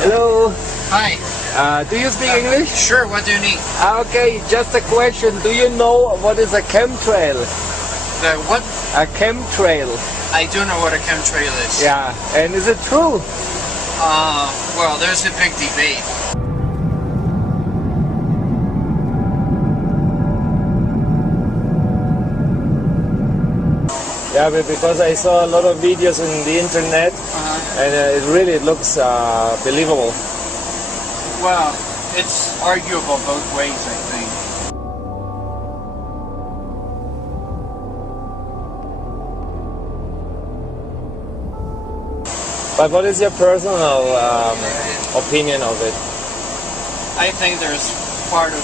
Hello. Hi. Do you speak English? Sure, what do you need? Okay, just a question. Do you know what is a chemtrail? The what? A chemtrail. I do know what a chemtrail is. Yeah, and is it true? Well, there's a big debate. Yeah, but because I saw a lot of videos on the internet, and it really looks believable. Well, it's arguable both ways, I think. But what is your personal opinion of it? I think there's part of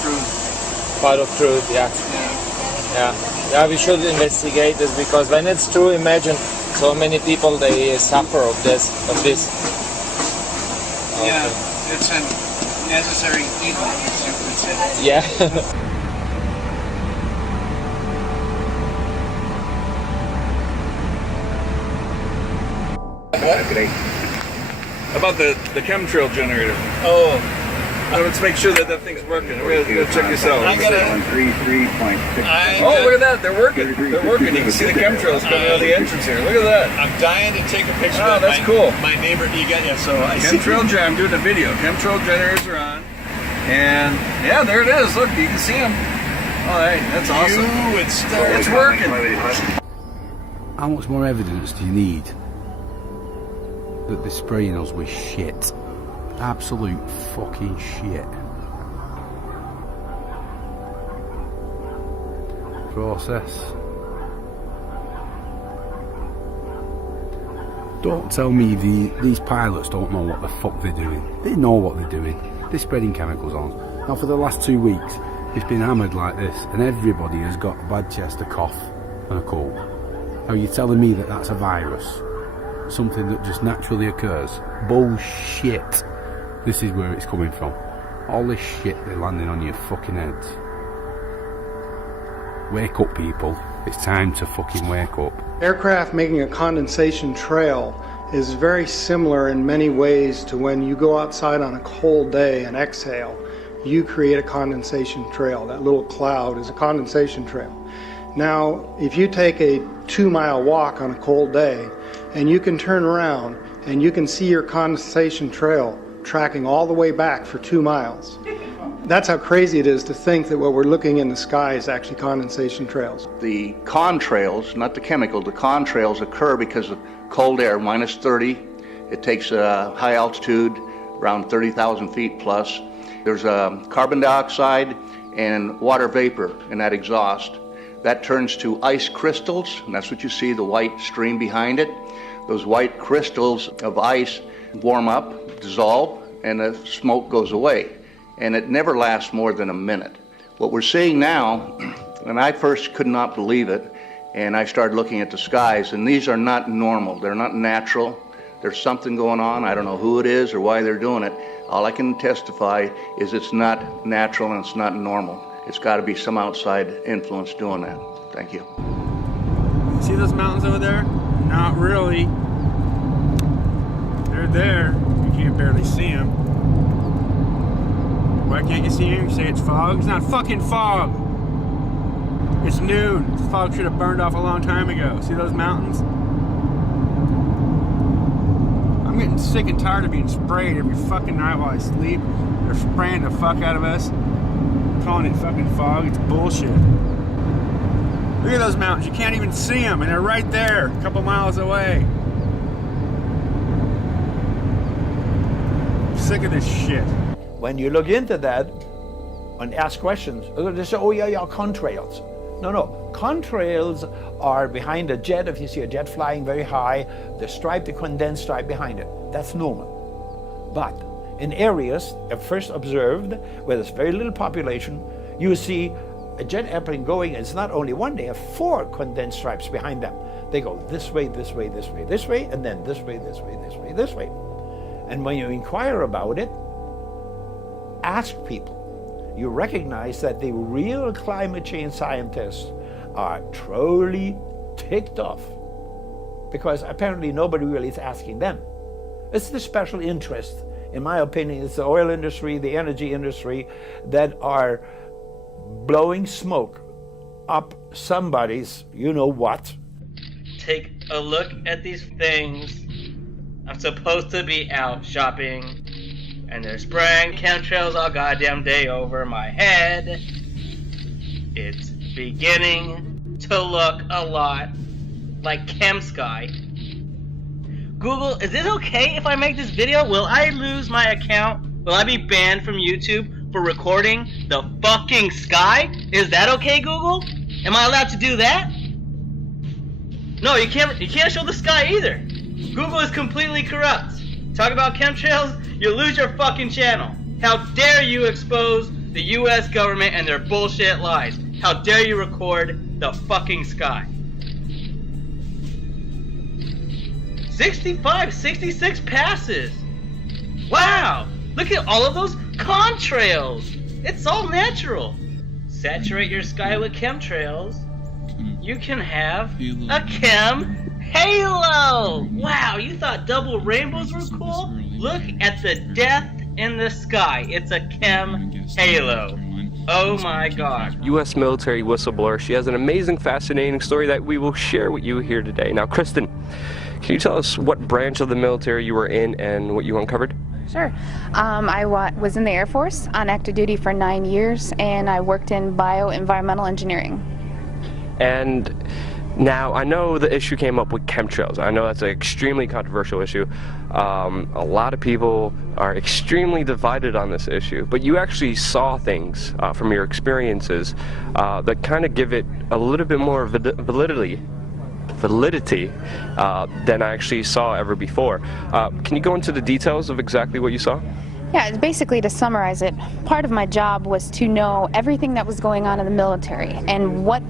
truth. Part of truth, yeah. Yeah, we should investigate this, because when it's true, imagine so many people they suffer of this. Yeah, it's a necessary evil, as you could say. Yeah. About the chemtrail generator. Oh. Let's make sure that that thing's working. We're gonna go check this out. I gotta. Oh, look at that! They're working. They're working. You can see the chemtrails coming out of the entrance here. Look at that. I'm dying to take a picture. Oh, that's cool. My neighbor, you got so I Chemtrail generator. I'm doing a video. Chemtrail generators are on, and yeah, there it is. Look, you can see them. All right, that's awesome. It's working. How much more evidence do you need that they're spraying us with shit? Absolute fucking shit. Process. Don't tell me these pilots don't know what the fuck they're doing. They know what they're doing. They're spreading chemicals on. Now for the last 2 weeks, it's been hammered like this, and everybody has got a bad chest, a cough, and a cold. Are you telling me that that's a virus? Something that just naturally occurs? Bullshit. This is where it's coming from. All this shit they're landing on your fucking heads. Wake up, people. It's time to fucking wake up. Aircraft making a condensation trail is very similar in many ways to when you go outside on a cold day and exhale. You create a condensation trail. That little cloud is a condensation trail. Now, if you take a 2-mile walk on a cold day and you can turn around and you can see your condensation trail tracking all the way back for 2 miles. That's how crazy it is to think that what we're looking in the sky is actually condensation trails. The contrails, not the chemical, the contrails occur because of cold air, minus 30. It takes high altitude, around 30,000 feet plus. There's carbon dioxide and water vapor in that exhaust. That turns to ice crystals, and that's what you see, the white stream behind it. Those white crystals of ice warm up, dissolve, and the smoke goes away. And it never lasts more than a minute. What we're seeing now, and I first could not believe it, and I started looking at the skies, and these are not normal. They're not natural. There's something going on. I don't know who it is or why they're doing it. All I can testify is it's not natural and it's not normal. It's got to be some outside influence doing that. Thank you. See those mountains over there? Not really. They're there. You can't barely see them. Why can't you see them? You say it's fog? It's not fucking fog. It's noon. The fog should have burned off a long time ago. See those mountains? I'm getting sick and tired of being sprayed every fucking night while I sleep. They're spraying the fuck out of us. Calling it fucking fog. It's bullshit. Look at those mountains. You can't even see them, and they're right there, a couple miles away. sick of this shit. When you look into that and ask questions, they say, oh yeah, contrails. No, contrails are behind a jet. If you see a jet flying very high, the stripe, the condensed stripe behind it, that's normal. But in areas first observed where there's very little population, you see a jet airplane going, and it's not only one, they have 4 condensed stripes behind them. They go this way, this way, this way, this way, and then this way, this way, this way, this way. And when you inquire about it, ask people, you recognize that the real climate change scientists are truly ticked off because apparently nobody really is asking them. It's the special interest, in my opinion, it's the oil industry, the energy industry that are blowing smoke up somebody's you know what. Take a look at these things. I'm supposed to be out shopping, and they're spraying chemtrails all goddamn day over my head. It's beginning to look a lot like ChemSky. Google, is it okay if I make this video? Will I lose my account? Will I be banned from YouTube for recording the fucking sky? Is that okay, Google? Am I allowed to do that? No, you can't show the sky either. Google is completely corrupt. Talk about chemtrails, you lose your fucking channel. How dare you expose the US government and their bullshit lies? How dare you record the fucking sky? 65, 66 passes. Wow, look at all of those contrails. It's all natural. Saturate your sky with chemtrails. You can have a chem halo. Wow, you thought double rainbows were cool? Look at the death in the sky. It's a chem halo. Oh my god. U.S. military whistleblower. She has an amazing, fascinating story that we will share with you here today. Now, Kristen, can you tell us what branch of the military you were in and what you uncovered? Sure. I was in the Air Force on active duty for 9 years, and I worked in bioenvironmental engineering. And now, I know the issue came up with chemtrails. I know that's an extremely controversial issue. A lot of people are extremely divided on this issue, but you actually saw things from your experiences that kind of give it a little bit more validity than I actually saw ever before. Can you go into the details of exactly what you saw? Yeah, basically, to summarize it, part of my job was to know everything that was going on in the military and what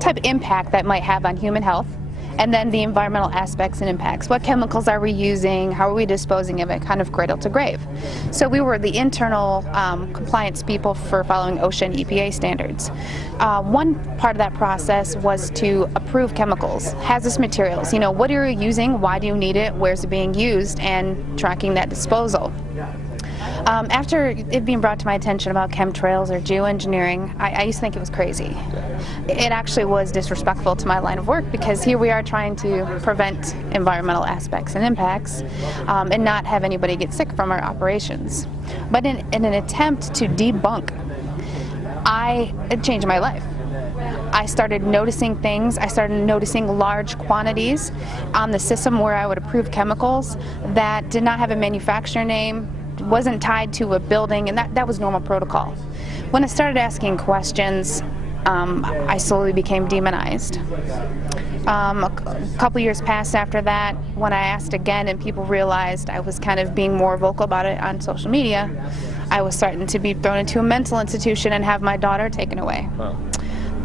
type of impact that might have on human health, and then the environmental aspects and impacts. What chemicals are we using? How are we disposing of it? Kind of cradle to grave. So we were the internal compliance people for following OSHA and EPA standards. One part of that process was to approve chemicals, hazardous materials. You know, what are you using? Why do you need it? Where's it being used? And tracking that disposal. After it being brought to my attention about chemtrails or geoengineering, I used to think it was crazy. It actually was disrespectful to my line of work because here we are trying to prevent environmental aspects and impacts and not have anybody get sick from our operations. But in an attempt to debunk, it changed my life. I started noticing things. I started noticing large quantities on the system where I would approve chemicals that did not have a manufacturer name, wasn't tied to a building, and that was normal protocol. When I started asking questions, I slowly became demonized. A couple years passed after that when I asked again and people realized I was kind of being more vocal about it on social media. I was starting to be thrown into a mental institution and have my daughter taken away. Wow.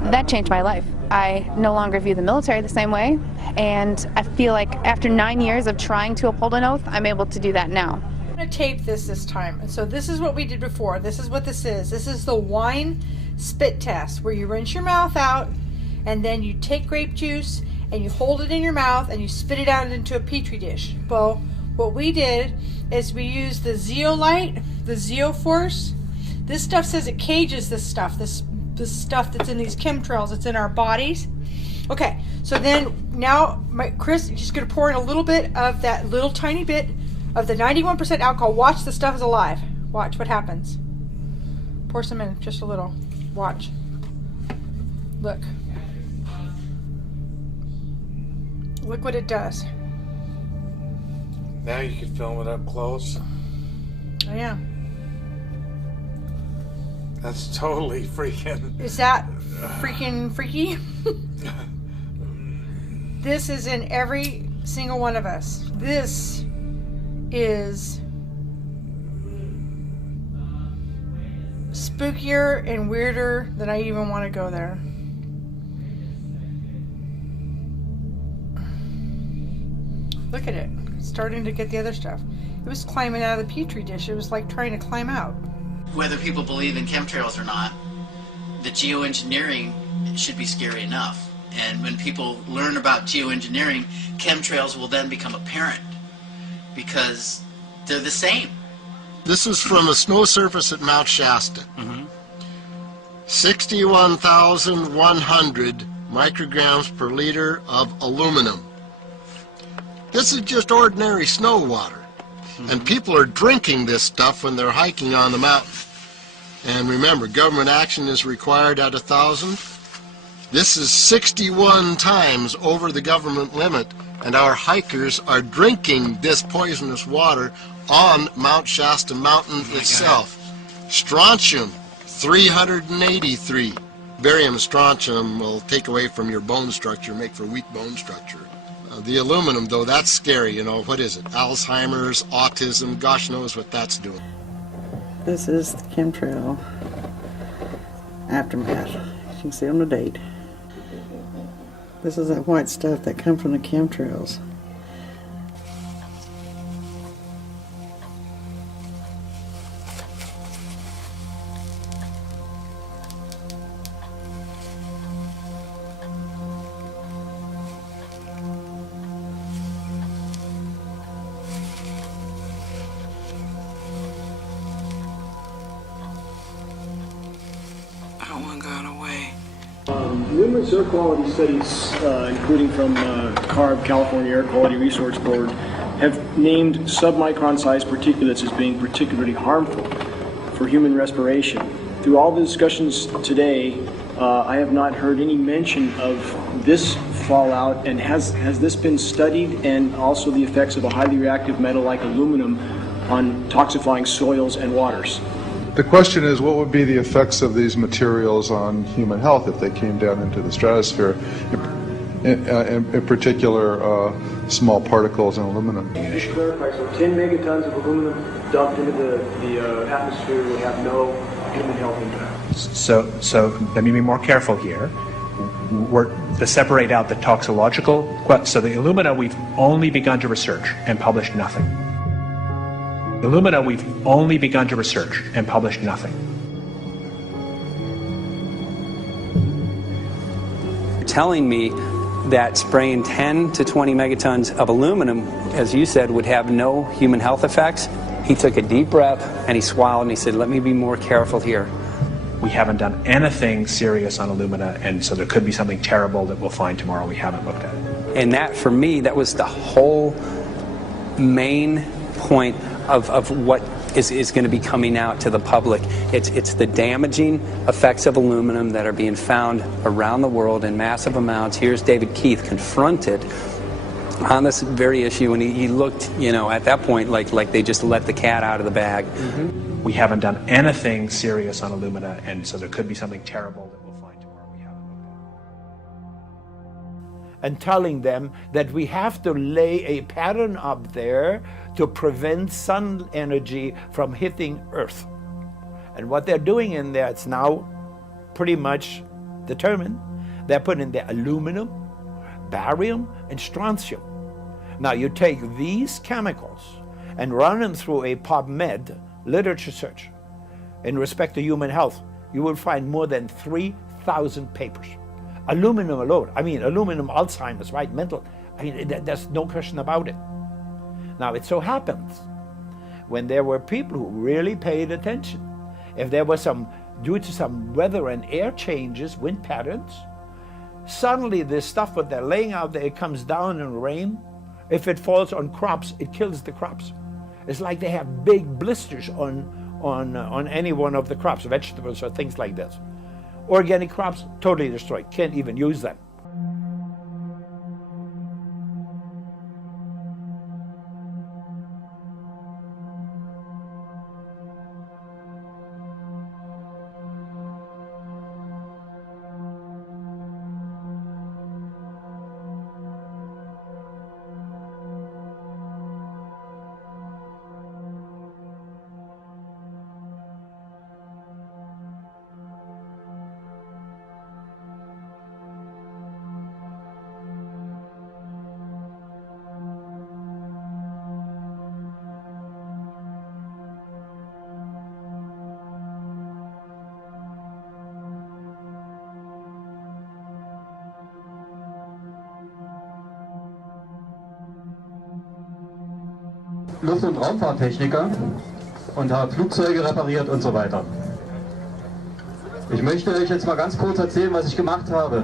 That changed my life. I no longer view the military the same way, and I feel like after 9 years of trying to uphold an oath, I'm able to do that now. I'm going to tape this time. And so this is what we did before. This is what this is. This is the wine spit test, where you rinse your mouth out and then you take grape juice and you hold it in your mouth and you spit it out into a petri dish. Well, what we did is we used the zeolite, the zeoforce. This stuff says it cages this stuff, this stuff that's in these chemtrails, that's in our bodies. Okay, so then now Chris is just going to pour in a little bit of that little tiny bit of the 91% alcohol. Watch, the stuff is alive. Watch what happens. Pour some in, just a little. Watch. Look. Look what it does. Now you can film it up close. Oh, yeah. That's totally freaking. Is that freaking freaky? This is in every single one of us. This is spookier and weirder than I even want to go there. Look at it. It's starting to get the other stuff. It was climbing out of the petri dish. It was like trying to climb out. Whether people believe in chemtrails or not, the geoengineering should be scary enough. And when people learn about geoengineering, chemtrails will then become apparent because they're the same. This is from a snow surface at Mount Shasta. 61,100 micrograms per liter of aluminum. This is just ordinary snow water. And people are drinking this stuff when they're hiking on the mountain. And remember, government action is required at 1,000. This is 61 times over the government limit, and our hikers are drinking this poisonous water on Mount Shasta Mountain itself. Strontium, 383. Barium and strontium will take away from your bone structure, make for weak bone structure. The aluminum, though, that's scary, you know. What is it? Alzheimer's, autism, gosh knows what that's doing. This is the chemtrail aftermath. You can see on the date. This is that white stuff that comes from the chemtrails. Numerous air quality studies, including from CARB, California Air Quality Resource Board, have named submicron-sized particulates as being particularly harmful for human respiration. Through all the discussions today, I have not heard any mention of this fallout, and has this been studied, and also the effects of a highly reactive metal like aluminum on toxifying soils and waters? The question is, what would be the effects of these materials on human health if they came down into the stratosphere, in particular small particles and aluminum? Just to clarify, so 10 megatons of aluminum dumped into the atmosphere would have no human health impact? So let me be more careful here. We're to separate out the toxicological. So the alumina, we've only begun to research and published nothing. Alumina, we've only begun to research and published nothing. You're telling me that spraying 10 to 20 megatons of aluminum, as you said, would have no human health effects? He took a deep breath and he swallowed and he said, let me be more careful here. We haven't done anything serious on alumina, and so there could be something terrible that we'll find tomorrow we haven't looked at it. And that, for me, that was the whole main point of what is going to be coming out to the public. It's the damaging effects of aluminum that are being found around the world in massive amounts. Here's David Keith confronted on this very issue, and he looked, you know, at that point like they just let the cat out of the bag. We haven't done anything serious on alumina, and so there could be something terrible that we'll find tomorrow we haven't looked at. And telling them that we have to lay a pattern up there to prevent sun energy from hitting Earth. And what they're doing in there, it's now pretty much determined. They're putting the aluminum, barium, and strontium. Now you take these chemicals and run them through a PubMed literature search in respect to human health, you will find more than 3,000 papers. Aluminum alone, I mean aluminum Alzheimer's, right, mental, I mean there's no question about it. Now it so happens, when there were people who really paid attention, if there was due to some weather and air changes, wind patterns, suddenly this stuff that they're laying out there, it comes down in rain. If it falls on crops, it kills the crops. It's like they have big blisters on any one of the crops, vegetables or things like this. Organic crops, totally destroyed, can't even use them. Luft- und Raumfahrttechniker und habe Flugzeuge repariert und so weiter. Ich möchte euch jetzt mal ganz kurz erzählen, was ich gemacht habe.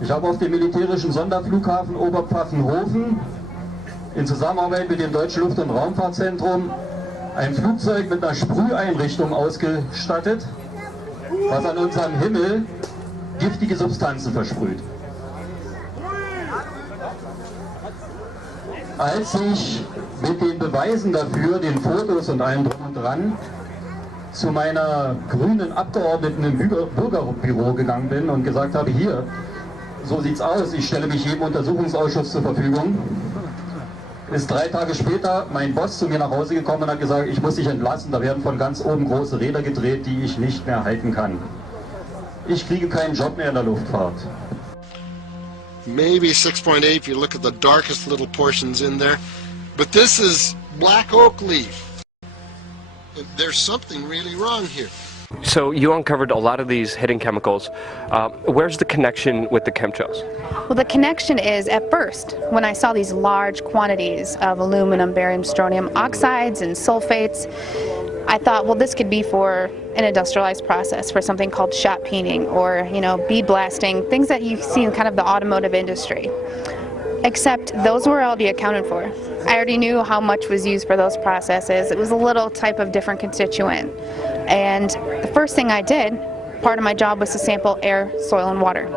Ich habe auf dem militärischen Sonderflughafen Oberpfaffenhofen in Zusammenarbeit mit dem Deutschen Luft- und Raumfahrtzentrum ein Flugzeug mit einer Sprüheinrichtung ausgestattet, was an unserem Himmel giftige Substanzen versprüht. Als ich mit den Beweisen dafür, den Fotos und allem drum und dran, zu meiner grünen Abgeordneten im Bürgerbüro gegangen bin und gesagt habe, hier, so sieht's aus, ich stelle mich jedem Untersuchungsausschuss zur Verfügung, ist 3 Tage später mein Boss zu mir nach Hause gekommen und hat gesagt, ich muss dich entlassen, da werden von ganz oben große Räder gedreht, die ich nicht mehr halten kann. Ich kriege keinen Job mehr in der Luftfahrt. Maybe 6.8 if you look at the darkest little portions in there. But this is black oak leaf. There's something really wrong here. So you uncovered a lot of these hidden chemicals. Where's the connection with the chemtrails? Well, the connection is, at first, when I saw these large quantities of aluminum, barium, strontium oxides and sulfates, I thought, well, this could be for an industrialized process, for something called shot peening or, bead blasting, things that you see in kind of the automotive industry. Except those were already accounted for. I already knew how much was used for those processes. It was a little type of different constituent. And the first thing I did, part of my job was to sample air, soil, and water.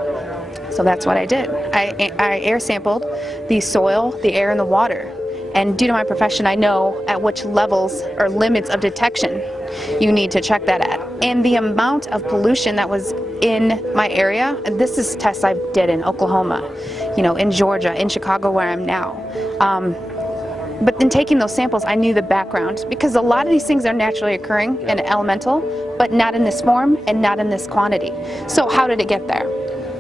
So that's what I did. I air sampled the soil, the air, and the water. And due to my profession, I know at which levels or limits of detection you need to check that at. And the amount of pollution that was in my area, and this is tests I did in Oklahoma, in Georgia, in Chicago where I'm now. But in taking those samples, I knew the background, because a lot of these things are naturally occurring and elemental, but not in this form and not in this quantity. So how did it get there?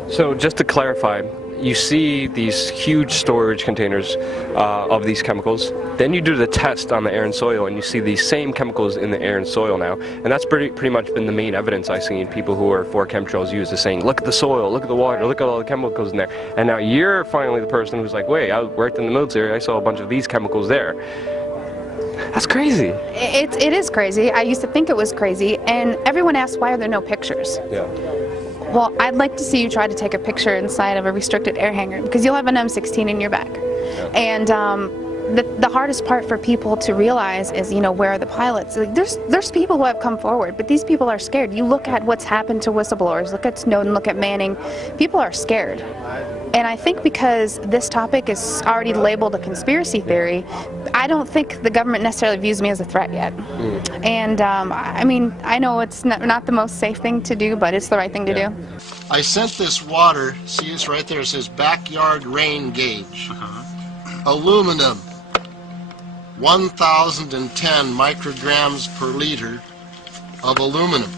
So just to clarify, you see these huge storage containers of these chemicals. Then you do the test on the air and soil, and you see these same chemicals in the air and soil now. And that's pretty much been the main evidence I've seen people who are for chemtrails use, is saying, look at the soil, look at the water, look at all the chemicals in there. And now you're finally the person who's like, wait, I worked in the military, I saw a bunch of these chemicals there. That's crazy. It is crazy. I used to think it was crazy, and everyone asks, why are there no pictures? Yeah. Well, I'd like to see you try to take a picture inside of a restricted air hangar, because you'll have an M16 in your back. Yeah. And the hardest part for people to realize is, where are the pilots? Like, there's people who have come forward, but these people are scared. You look at what's happened to whistleblowers, look at Snowden, look at Manning. People are scared. And I think because this topic is already labeled a conspiracy theory, I don't think the government necessarily views me as a threat yet. And I know it's not the most safe thing to do, but it's the right thing to do. I sent this water, see this right there, it says backyard rain gauge. Aluminum, 1,010 micrograms per liter of aluminum.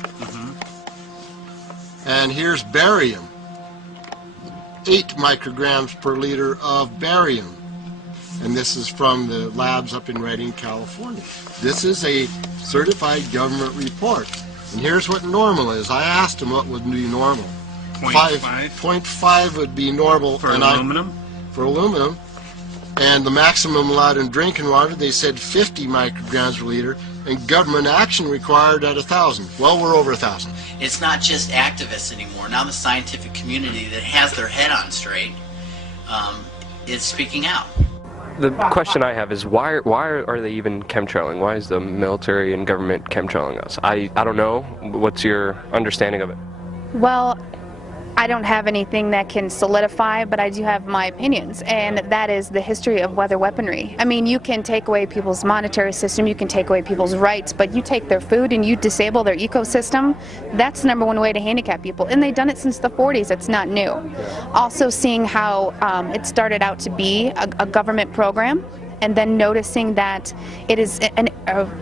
And here's barium. 8 micrograms per liter of barium. And this is from the labs up in Redding, California. This is a certified government report. And here's what normal is. I asked them what would be normal. 0.5 would be normal. For aluminum? For aluminum. And the maximum allowed in drinking water, they said 50 micrograms per liter. And government action required at 1,000. Well, we're over 1,000. It's not just activists anymore. Now the scientific community that has their head on straight is speaking out. The question I have is, why are they even chemtrailing? Why is the military and government chemtrailing us? I don't know. What's your understanding of it? Well, I don't have anything that can solidify, but I do have my opinions, and that is the history of weather weaponry. I mean, you can take away people's monetary system, you can take away people's rights, but you take their food and you disable their ecosystem, that's the #1 way to handicap people. And they've done it since the 40s, it's not new. Also seeing how it started out to be a government program, and then noticing that it is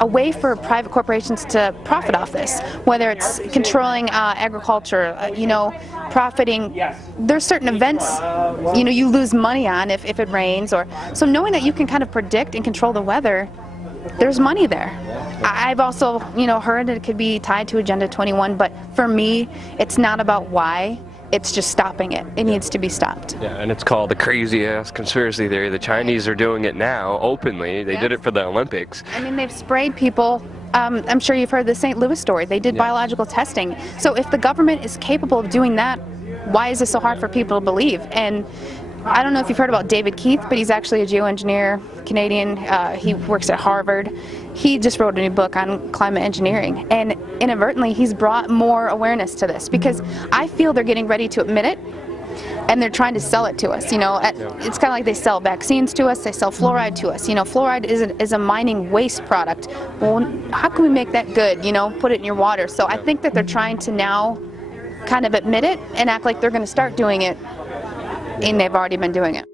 a way for private corporations to profit off this, whether it's controlling agriculture, profiting. There's certain events, you lose money on if it rains, so knowing that you can kind of predict and control the weather, there's money there. I've also, heard that it could be tied to Agenda 21, but for me, it's not about why. it's just stopping it. It needs to be stopped. Yeah, and it's called the crazy-ass conspiracy theory. The Chinese are doing it now, openly. They did it for the Olympics. I mean, they've sprayed people. I'm sure you've heard the St. Louis story. They did biological testing. So if the government is capable of doing that, why is it so hard for people to believe? And I don't know if you've heard about David Keith, but he's actually a geoengineer, Canadian. He works at Harvard. He just wrote a new book on climate engineering, and inadvertently he's brought more awareness to this, because I feel they're getting ready to admit it, and they're trying to sell it to us. You know, it's kind of like they sell vaccines to us, they sell fluoride to us. You know, fluoride is a mining waste product. Well, how can we make that good? You know, put it in your water. So I think that they're trying to now kind of admit it and act like they're going to start doing it, and they've already been doing it.